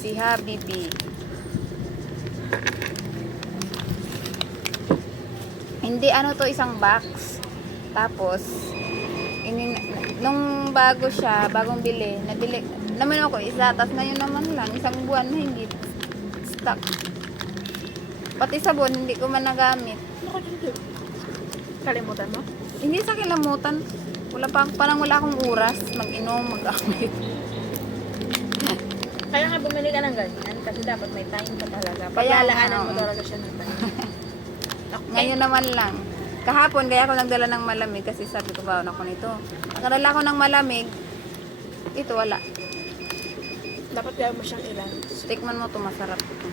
Si Habibi. Hindi ano to, isang box. Tapos, nung bago siya, bagong bili, nabili naman ako isa, tapos ngayon naman lang, isang buwan na hindi stock. Pati sabon, hindi ko man nagamit. Kalimutan mo? Hindi sa kilamutan. Parang wala akong oras mag-inom, mag-gamit. Kaya nga bumili ka ng ganyan kasi dapat may time ka talaga. Kaya, Paglalaanan mo talaga siya ng time. Ngayon naman lang. Kahapon, kaya ako nagdala ng malamig kasi sabi ko ba ako nito. Nakadala ko ng malamig, ito wala. Dapat gawin mo siyang ilan. Tikman mo to, masarap ito.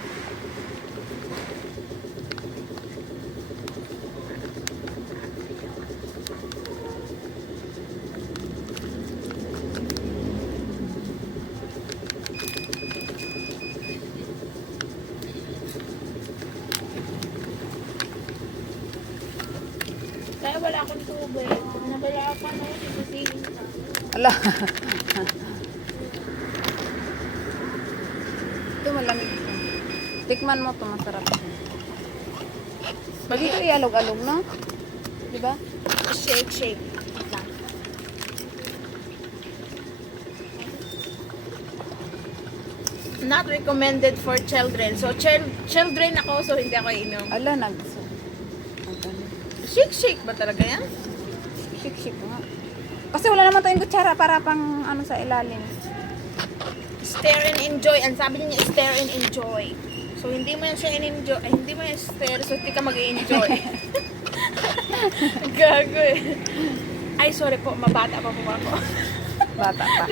Kaya wala akong tubig. Nabala pa na yun. Sisingin ka. Ala. Ito malamig ito. Tikman mo to, masarap. Pag ito ialog-alog, no? Diba? Shake, shake. Lang. Not recommended for children. So, children ako, so hindi ako inom. Ala, Shake, shake ba talaga yan? Shik-shik nga. Kasi wala naman tayong kutsara para pang ano sa ilalim. Stare and enjoy. Ang sabi niya, stare and enjoy. So, hindi mo yan siya in-enjoy. Ay, hindi mo yan stare, so hindi ka mag-enjoy. Gago eh. Ay, sorry po, mabata pa po ako. Bata pa.